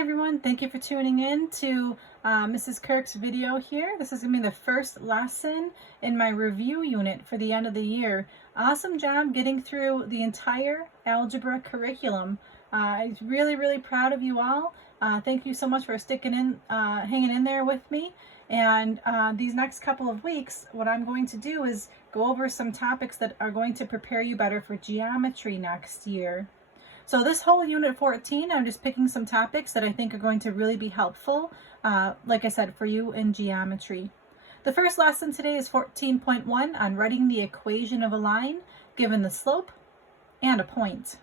everyone, thank you for tuning in to Mrs. Kirk's video here. This is going to be the first lesson in my review unit for the end of the year. Awesome job getting through the entire algebra curriculum. I'm really proud of you all. Thank you so much for sticking in, hanging in there with me. And these next couple of weeks, what I'm going to do is go over some topics that are going to prepare you better for geometry next year. So this whole unit 14, I'm just picking some topics that I think are going to really be helpful, like I said, for you in geometry. The first lesson today is 14.1 on writing the equation of a line given the slope and a point.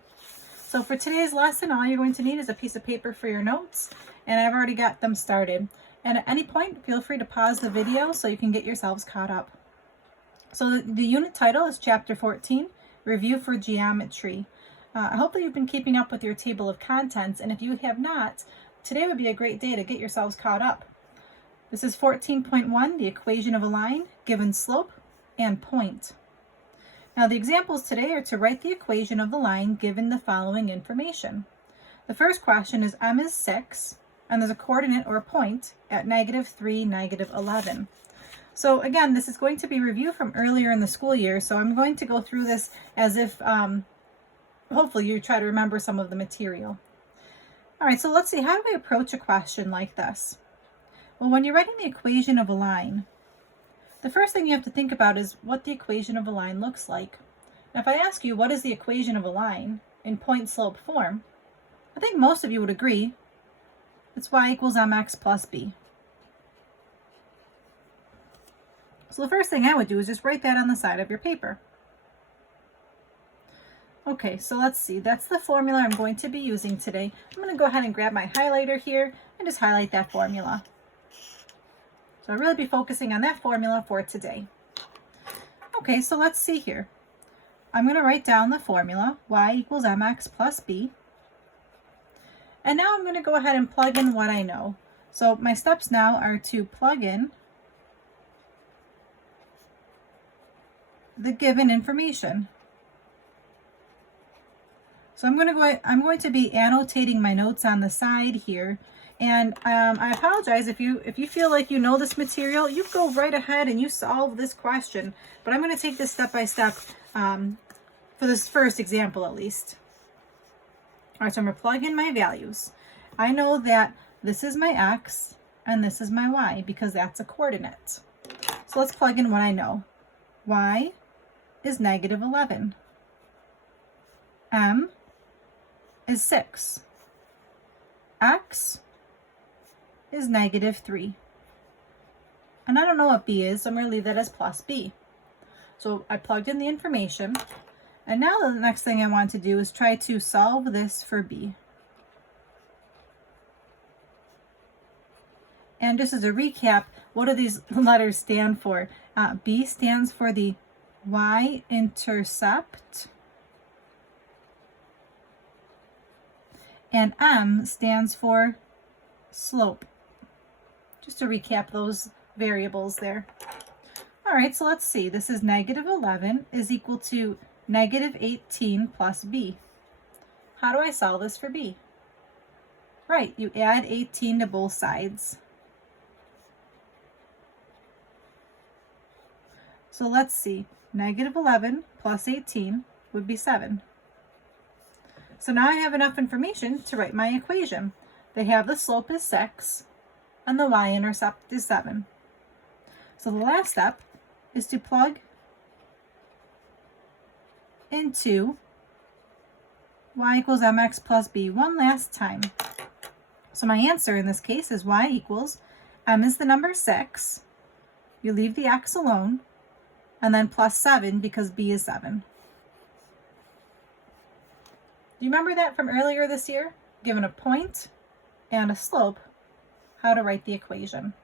So for today's lesson, all you're going to need is a piece of paper for your notes, and I've already got them started. And at any point, feel free to pause the video so you can get yourselves caught up. So the unit title is Chapter 14, Review for Geometry. Hopefully you've been keeping up with your table of contents, and if you have not, today would be a great day to get yourselves caught up. This is 14.1, the equation of a line, given slope and point. Now the examples today are to write the equation of the line given the following information. The first question is m is 6, and there's a coordinate or a point at -3, -11. So again, this is going to be review from earlier in the school year, so I'm going to go through this as if hopefully you try to remember some of the material. All right, so let's see, how do we approach a question like this? Well, when you're writing the equation of a line, the first thing you have to think about is what the equation of a line looks like. Now, if I ask you, what is the equation of a line in point-slope form, I think most of you would agree it's y equals mx plus b. So the first thing I would do is just write that on the side of your paper. Okay, so let's see, that's the formula I'm going to be using today. I'm going to go ahead and grab my highlighter here and just highlight that formula. So I'll really be focusing on that formula for today. Okay, so let's see here. I'm going to write down the formula, y equals mx plus b. And now I'm going to go ahead and plug in what I know. So my steps now are to plug in the given information. So I'm going to be annotating my notes on the side here, and I apologize if you feel like you know this material, you go right ahead and you solve this question. But I'm going to take this step by step for this first example at least. All right, so I'm going to plug in my values. I know that this is my x and this is my y because that's a coordinate. So let's plug in what I know. Y is -11. M is 6. X is -3. And I don't know what b is, so I'm going to leave that as plus b. So I plugged in the information, and now the next thing I want to do is try to solve this for b. And just as a recap, what do these letters stand for? B stands for the y-intercept, and M stands for slope. Just to recap those variables there. All right, so let's see. This is -11 is equal to -18 plus b. How do I solve this for b? Right, you add 18 to both sides. So let's see. -11 plus 18 would be 7. So now I have enough information to write my equation. They have the slope is 6 and the y-intercept is 7. So the last step is to plug into y equals mx plus b one last time. So my answer in this case is y equals, m is the number 6, you leave the x alone, and then plus 7 because b is 7. Do you remember that from earlier this year? Given a point and a slope, how to write the equation.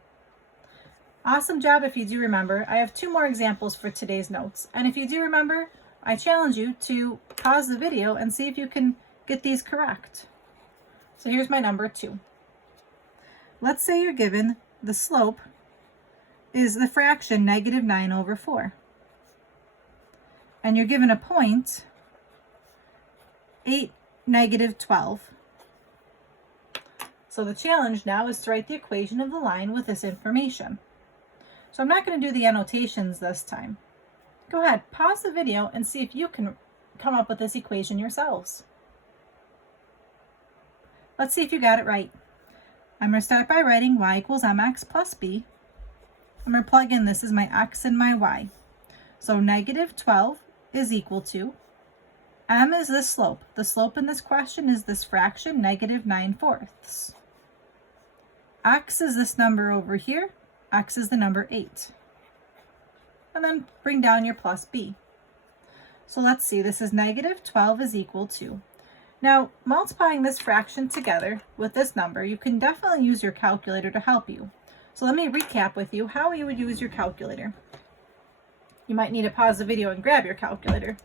Awesome job if you do remember. I have 2 more examples for today's notes. And if you do remember, I challenge you to pause the video and see if you can get these correct. So here's my number 2. Let's say you're given the slope is the fraction -9/4. And you're given a point 8, -12. So the challenge now is to write the equation of the line with this information. So I'm not going to do the annotations this time. Go ahead, pause the video and see if you can come up with this equation yourselves. Let's see if you got it right. I'm going to start by writing y equals mx plus b. I'm going to plug in this is my x and my y. So negative 12 is equal to, m is the slope. The slope in this question is this fraction, negative 9/4. X is this number over here. X is the number 8. And then bring down your plus b. So let's see, this is negative 12 is equal to. Now, multiplying this fraction together with this number, you can definitely use your calculator to help you. So let me recap with you how you would use your calculator. You might need to pause the video and grab your calculator.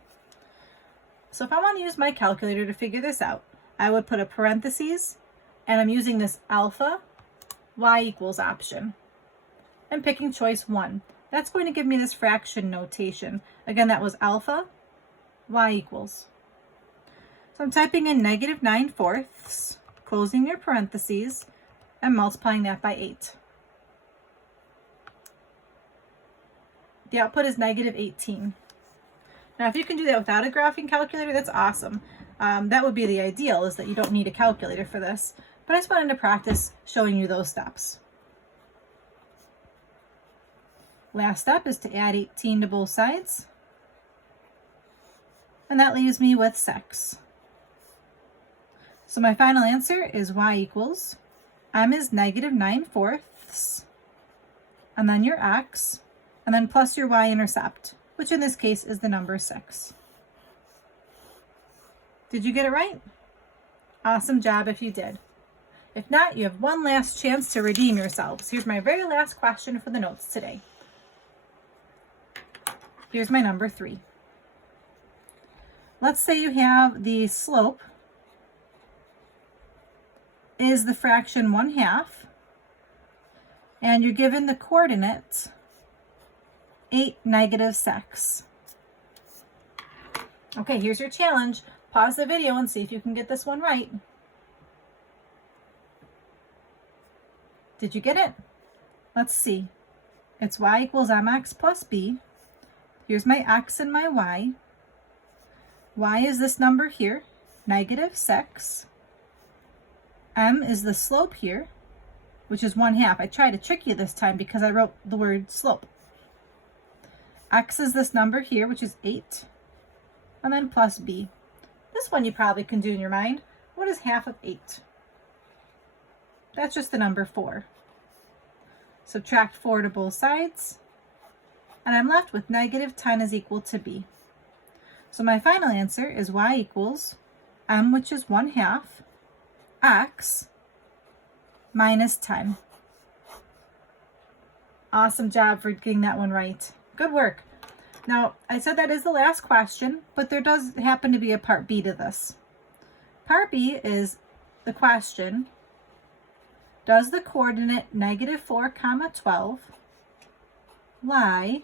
So if I want to use my calculator to figure this out, I would put a parentheses, and I'm using this alpha y equals option. I'm picking choice 1. That's going to give me this fraction notation. Again, that was alpha y equals. So I'm typing in negative 9/4, closing your parentheses, and multiplying that by 8. The output is negative 18. Now, if you can do that without a graphing calculator, that's awesome. That would be the ideal, is that you don't need a calculator for this. But I just wanted to practice showing you those steps. Last step is to add 18 to both sides. And that leaves me with 6. So my final answer is y equals, m is negative 9/4, and then your x, and then plus your y-intercept, which in this case is the number 6. Did you get it right? Awesome job if you did. If not, you have one last chance to redeem yourselves. Here's my very last question for the notes today. Here's my number 3. Let's say you have the slope is the fraction 1/2, and you're given the coordinates 8, negative 6. Okay, here's your challenge. Pause the video and see if you can get this one right. Did you get it? Let's see. It's y equals mx plus b. Here's my x and my y. Y is this number here, negative 6. M is the slope here, which is 1/2. I tried to trick you this time because I wrote the word slope. X is this number here, which is 8. And then plus b. This one you probably can do in your mind. What is half of 8? That's just the number 4. Subtract 4 to both sides. And I'm left with negative 10 is equal to b. So my final answer is y equals m, which is 1/2, x minus 10. Awesome job for getting that one right. Good work. Now, I said that is the last question, but there does happen to be a part B to this. Part B is the question, does the coordinate negative 4, 12 lie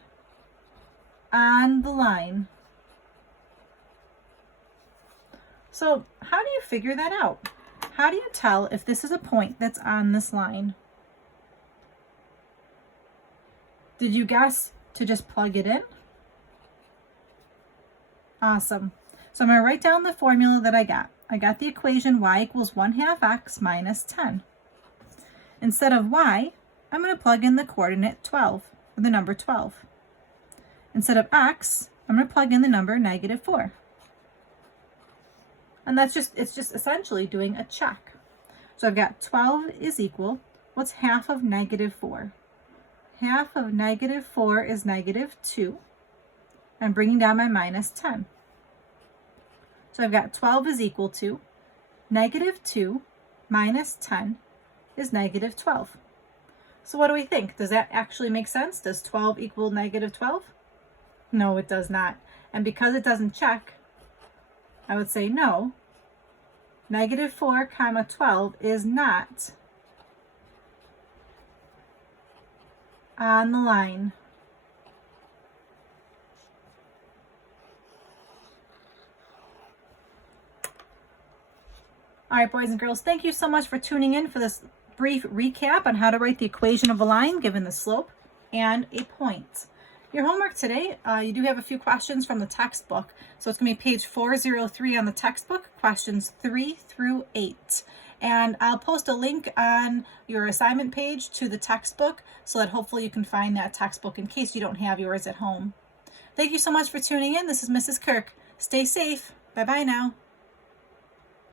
on the line? So how do you figure that out? How do you tell if this is a point that's on this line? Did you guess to just plug it in? Awesome. So I'm going to write down the formula that I got. I got the equation y equals 1/2 x minus 10. Instead of y, I'm going to plug in the coordinate 12, or the number 12. Instead of x, I'm going to plug in the number negative 4. And it's just essentially doing a check. So I've got 12 is equal, what's half of negative 4? Half of negative 4 is negative 2. I'm bringing down my minus 10. So I've got 12 is equal to negative 2 minus 10 is negative 12. So what do we think? Does that actually make sense? Does 12 equal negative 12? No, it does not. And because it doesn't check, I would say no. Negative 4, 12 is not on the line. All right, boys and girls, thank you so much for tuning in for this brief recap on how to write the equation of a line given the slope and a point. Your homework today, you do have a few questions from the textbook. So it's going to be page 403 on the textbook, questions 3 through 8. And I'll post a link on your assignment page to the textbook so that hopefully you can find that textbook in case you don't have yours at home. Thank you so much for tuning in. This is Mrs. Kirk. Stay safe. Bye-bye now.